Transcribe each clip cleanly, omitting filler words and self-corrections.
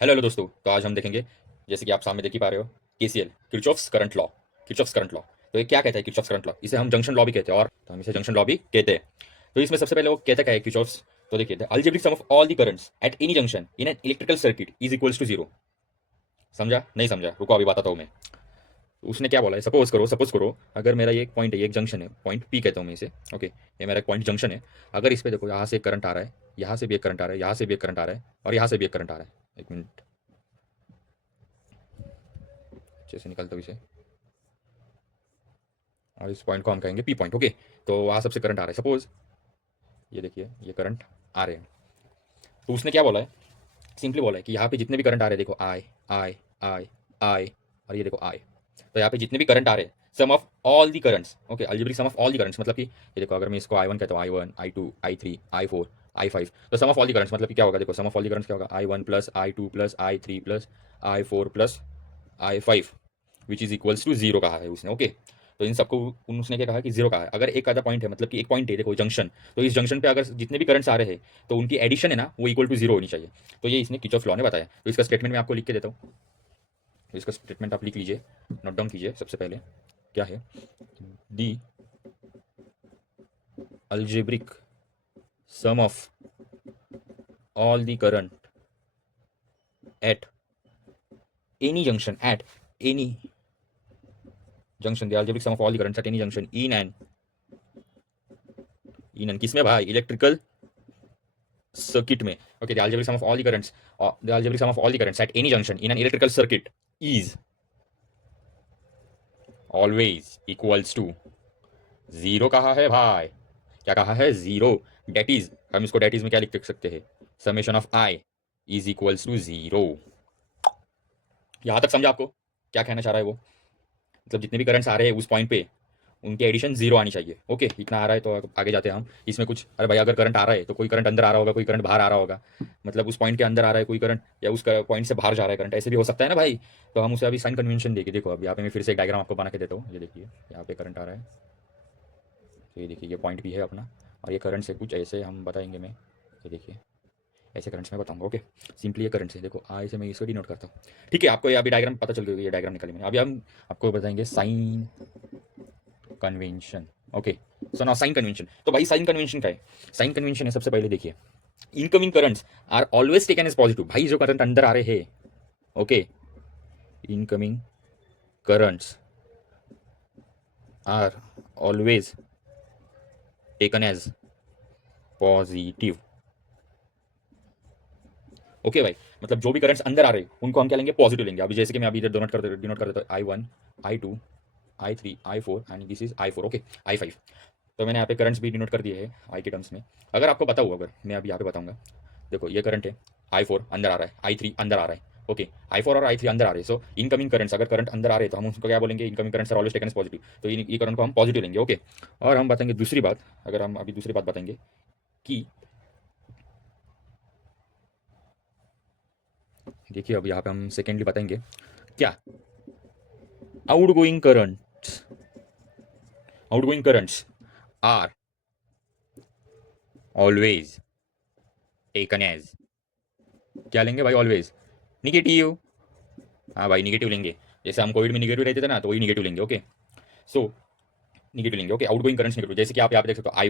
Hello दोस्तों। तो आज हम देखेंगे, जैसे कि आप सामने देख ही पा रहे हो, KCL, Kirchhoff's current law. Kirchhoff's current law, तो ये क्या कहता है? किरचॉफ्स करंट लॉ, इसे हम जंक्शन लॉ भी कहते हैं, और तो हम इसे जंक्शन लॉ भी कहते हैं। तो इसमें सबसे पहले वो कहता क्या है किरचॉफ्स? तो देखिए, the algebraic sum of all the currents at any junction in an electrical circuit is equals to zero. समझा? नहीं समझा? रुको अभी बताता हूँ मैं। तो उसने क्या बोला है, सपोज करो अगर मेरा ये एक पॉइंट है, ये एक जंक्शन है, पॉइंट पी कहता हूँ मैं इसे। ओके, ये मेरा एक पॉइंट जंक्शन है। अगर इस पे देखो, यहाँ से एक करंट आ रहा है, यहाँ से भी एक करंट आ रहा है, यहाँ से भी एक करंट आ रहा है, और यहाँ से भी एक करंट आ रहा है। एक मिनट, अच्छे से निकलता हूँ इसे, और इस पॉइंट को हम कहेंगे पी पॉइंट। ओके, तो वहाँ सबसे करंट आ रहा है, सपोज ये देखिए, ये करंट आ रहे हैं। तो उसने क्या बोला है, सिंपली बोला है कि यहाँ पे जितने भी करंट आ रहे हैं, देखो आई आई आई आई, और ये देखो आई। तो यहाँ पे जितने भी करंट आ रहे हैं, sum of all the currents. Okay, algebraic sum of all the currents, मतलब कि ये देखो, अगर मैं इसको आई वन कहता हूँ, I one, I two, I three, I four, I five, तो sum of all the currents मतलब कि क्या होगा? देखो, sum of all the currents क्या होगा? I one plus I two plus I three plus I four plus I five, which is equals to zero कहा है उसने। ओके, तो इन सबको उसने क्या कहा कि जीरो कहा है। अगर एक आधा पॉइंट है, मतलब कि एक पॉइंट है, देखो जंक्शन, तो इस जंक्शन पे अगर जितने भी करंट्स आ रहे हैं, तो उनकी एडिशन है ना, वो इक्वल टू जीरो होनी चाहिए। तो ये इसने किर्चॉफ लॉ ने बताया। तो इसका स्टेटमेंट मैं आपको लिख के देता हूँ। तो इसका स्टेटमेंट आप लिख लीजिए, नोट डाउन कीजिए। सबसे पहले क्या है, the algebraic sum of all the current at any junction, at any junction, the algebraic sum of all the currents at any junction in an किसमें भाई? इलेक्ट्रिकल सर्किट में। Okay, the algebraic sum of all the currents, the algebraic sum of all the currents at any junction in an electrical circuit is always equals to zero. कहा है भाई? क्या कहा है? Zero. Date is, हम इसको date is में क्या लिख सकते हैं? Summation of I is equals to zero. यहां तक समझा आपको क्या कहना चाह रहा है वो? मतलब जितने भी करंट्स आ रहे हैं उस पॉइंट पे, उनकी एडिशन जीरो आनी चाहिए। ओके, इतना आ रहा है तो आगे जाते हैं हम इसमें कुछ। अरे भाई, अगर करंट आ रहा है तो कोई करंट अंदर आ रहा होगा, कोई करंट बाहर आ रहा होगा। मतलब उस पॉइंट के अंदर आ रहा है कोई करंट, या उस पॉइंट से बाहर जा रहा है करंट, ऐसे भी हो सकता है ना भाई। तो हम उसे अभी साइन कन्वेंशन देखिए। देखो, अब यहाँ पे मैं फिर से एक डायग्राम आपको बना के देता हूँ। ये देखिए, यहाँ पे करंट आ रहा है, तो ये देखिए, ये पॉइंट भी है अपना, और ये करंट से कुछ ऐसे हम बताएंगे। मैं ये देखिए, ऐसे करंट्स में बताऊंगा। ओके, सिंपली ये करंट से देखो, आई से मैं इसको डिनोट करता हूँ। ठीक है, आपको ये अभी डायग्राम पता चल गई होगी, ये डायग्राम निकाली मैंने। अभी हम आपको बताएंगे sign convention. Okay, so now sign convention. तो भाई साइन कन्वेंशन क्या है? साइन कन्वेंशन है, सबसे पहले देखिए, incoming currents are always taken as positive. भाई जो करंट अंदर आ रहे हैं, okay, incoming currents are always taken as positive. Okay भाई, मतलब जो भी करंट्स अंदर आ रहे हैं उनको हम क्या लेंगे? पॉजिटिव लेंगे। अभी जैसे कि मैं अभी इधर डिनोट कर देता हूँ, I one, I two, I three, I four, and this is I four. Okay, I five. तो मैंने यहाँ पे करंट्स भी डिनोट कर दिए हैं आई के टर्म्स में। अगर आपको पता हुआ, अगर मैं अभी यहाँ पे बताऊंगा, देखो ये करंट है, आई फोर अंदर आ रहा है, आई थ्री अंदर आ रहा है। ओके, आई फोर और आई थ्री अंदर आ रहे हैं। सो इनकमिंग करंट्स, अगर करंट अंदर आ रहे हैं तो हम उसको क्या बोलेंगे? Incoming currents are always taken as positive. तो ये करंट को हम पॉजिटिव लेंगे। ओके, और हम बताएंगे दूसरी बात। अगर हम अभी दूसरी बात बताएंगे कि देखिए, अब यहाँ पे हम सेकेंडली बताएंगे क्या, outgoing currents, outgoing currents are always taken as, क्या लेंगे भाई? Always negative. हाँ भाई, निगेटिव लेंगे। जैसे हम कोविड में निगेटिव रहते थे ना, तो वही निगेटिव लेंगे। ओके, सो निगेटिव लेंगे। ओके, आउटगोइंग करंट्स निगेटिव, जैसे कि आप यहाँ पे देख सकते हो, आई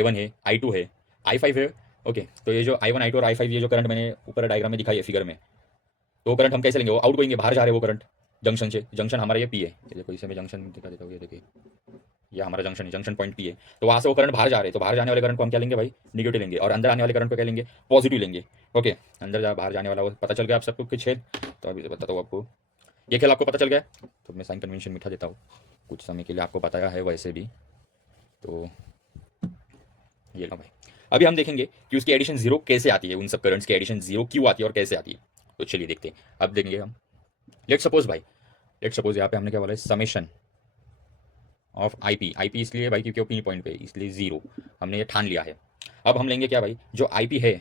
वन है, आई टू है, आई फाइव है। ओके, तो ये जो आई वन, आई टू और आई फाइव, ये जो करंट मैंने ऊपर डायग्राम में दिखाई है फिगर में, तो वो करंट हम कैसे लेंगे? वो आउटगोइंग है, बाहर जा रहे हैं वो करंट जंक्शन से। जंक्शन हमारा ये पी है, ये देखो, इसे मैं जंक्शन दिखा देता हूँ। ये देखिए, ये हमारा जंक्शन है, जंक्शन पॉइंट पी है। तो वहाँ से वो करंट बाहर जा रहे हैं, तो बाहर जाने वाले करंट को हम क्या लेंगे भाई? निगेटिव लेंगे। और अंदर आने वाले करंट को क्या लेंगे? पॉजिटिव लेंगे। ओके, अंदर जा बाहर जाने वाला वो पता चल गया आप सबको कुछ है? तो अभी बताता हूँ आपको, ये खेल आपको पता चल गया। तो मैं साइन कन्वेंशन मिटा देता हूँ, कुछ समय के लिए आपको बताया है वैसे भी। तो ये लो भाई, अभी हम देखेंगे कि उसकी एडिशन जीरो कैसे आती है, उन सब करंट्स की एडिशन जीरो क्यों आती है और कैसे आती है। तो चलिए देखते हैं, अब देखेंगे हम। लेट सपोज भाई, लेट सपोज यहाँ पे हमने क्या बोला है? समेशन ऑफ आई पी इसलिए भाई क्योंकि ओपी पॉइंट पे, इसलिए जीरो हमने ये ठान लिया है। अब हम लेंगे क्या भाई? जो आईपी है,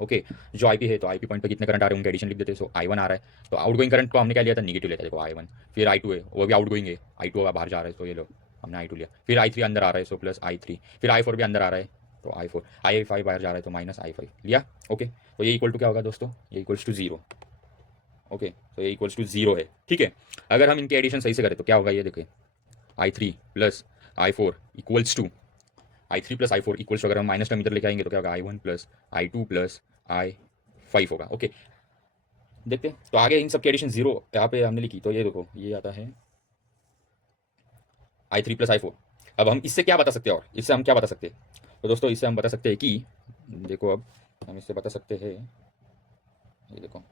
ओके, जो आईपी है, तो आईपी पॉइंट पे कितने करंट आ रहे हैं उनके एडिशन लिख देते हैं। सो आई वन आ रहा है, तो आउटगोइंग करंट को हमने क्या लिया था? निगेटिव लिया था। देखो आई वन, फिर आई टू है, वो भी आउटगोइंग है, आई टू बाहर जा रहा है, तो ये लो हमने आई टू लिया। फिर आई थ्री अंदर आ रहा है, सो प्लस आई थ्री। फिर आई फोर भी अंदर आ रहा है, तो आई फोर। आई फाइव बाहर जा रहा है, तो माइनस आई फाइव लिया। ओके, तो ये इक्वल टू क्या होगा दोस्तों? ये इक्वल्स टू जीरो। ओके, तो ये इक्वल्स टू 0 है, ठीक है। अगर हम इनके एडिशन सही से करें तो क्या होगा, ये देखिए i3 plus i4 equals to i3 plus i4 equals to, अगर हम माइनस टर्म इधर लेके आएंगे तो क्या होगा, i1 plus i2 plus i5 होगा। ओके, देखते हैं तो आगे इन सब की एडिशन 0 यहाँ पे हमने लिखी, तो ये देखो ये आता है i3 प्लस i4। अब हम इससे क्या बता सकते हैं, और इससे हम क्या बता सकते हैं, तो दोस्तों इससे हम बता सकते हैं कि देखो, अब हम इससे बता सकते हैं, ये देखो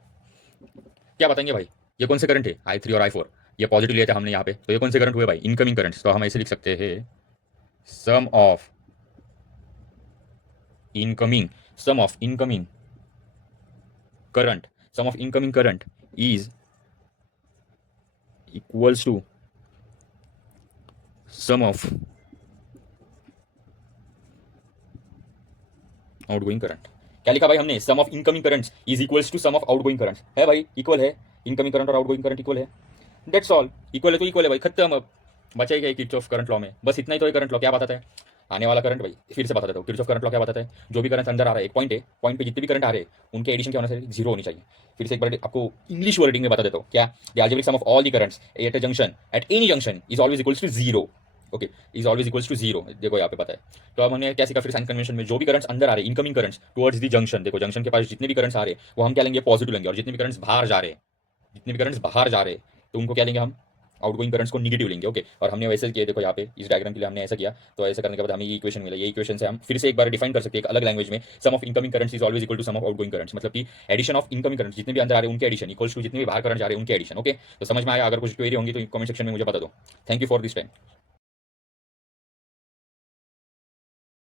क्या बताएंगे भाई, ये कौन से करंट है, i3 और i4, ये पॉजिटिव लिया था हमने यहाँ पे, तो ये कौन से करंट हुए भाई, इनकमिंग करंट्स। तो हम ऐसे लिख सकते हैं sum of incoming, sum of incoming current, sum of incoming current is equals to sum of outgoing current. क्या लिखा भाई हमने, sum of incoming currents is equals to sum of outgoing currents, है भाई, इक्वल है, इनकमिंग करंट और outgoing current equal है, that's all. Equal है तो इक्वल है भाई, खत्म। अब बचा ही गया किरचॉफ करंट लॉ में, बस इतना ही तो है। करंट लॉ क्या बताता है, आने वाला करंट, भाई फिर से बता देता हूँ, किरचॉफ करंट लॉ क्या बताता है, जो भी करंट अंदर आ रहा है एक पॉइंट है, पॉइंट पे जितने भी करंट आ रहे हैं उनके एडिशन क्या होना चाहिए, 0 होनी चाहिए। फिर से एक बार आपको इंग्लिश वर्डिंग में बता देता हूँ, क्या, the algebraic sum of all the currents at a junction at any junction is always equals to 0। Okay, is always equals to 0, देखो यहाँ पे पता है। तो अब हमने क्या सीखा फिर साइन कन्वेंशन में, जो भी करंट्स अंदर आ रहे हैं, incoming currents towards the junction, देखो जंक्शन के पास जितने भी करंट्स आ रहे हैं वो हम क्या लेंगे, पॉजिटिव लेंगे, और जितने भी करंट्स बाहर जा रहे हैं, जितने भी करंट्स बाहर जा रहे हैं तो उनको क्या लेंगे हम, आउटगोइंग करंट्स को निगेटिव लेंगे। ओके, और हमने वैसे किया, देखो यहाँ पे इस डायग्राम के लिए हमने ऐसा किया, तो ऐसा करने के बाद हमें ये इक्वेशन मिला। ये इक्वेशन से हम फिर से एक बार डिफाइन कर सकते हैं एक अलग लैंग्वेज में, sum of incoming currents is always equal to sum of outgoing currents, मतलब कि एडिशन ऑफ इनकमिंग करंट्स जितने भी अंदर आ रहे हैं उनके एडिशन इक्वल्स टू जितने भी बाहर करंट जा रहे हैं उनके एडिशन। ओके, तो समझ में आया, अगर कुछ क्वेरी होंगी तो कमेंट सेक्शन में मुझे बता दो। Thank you for this time.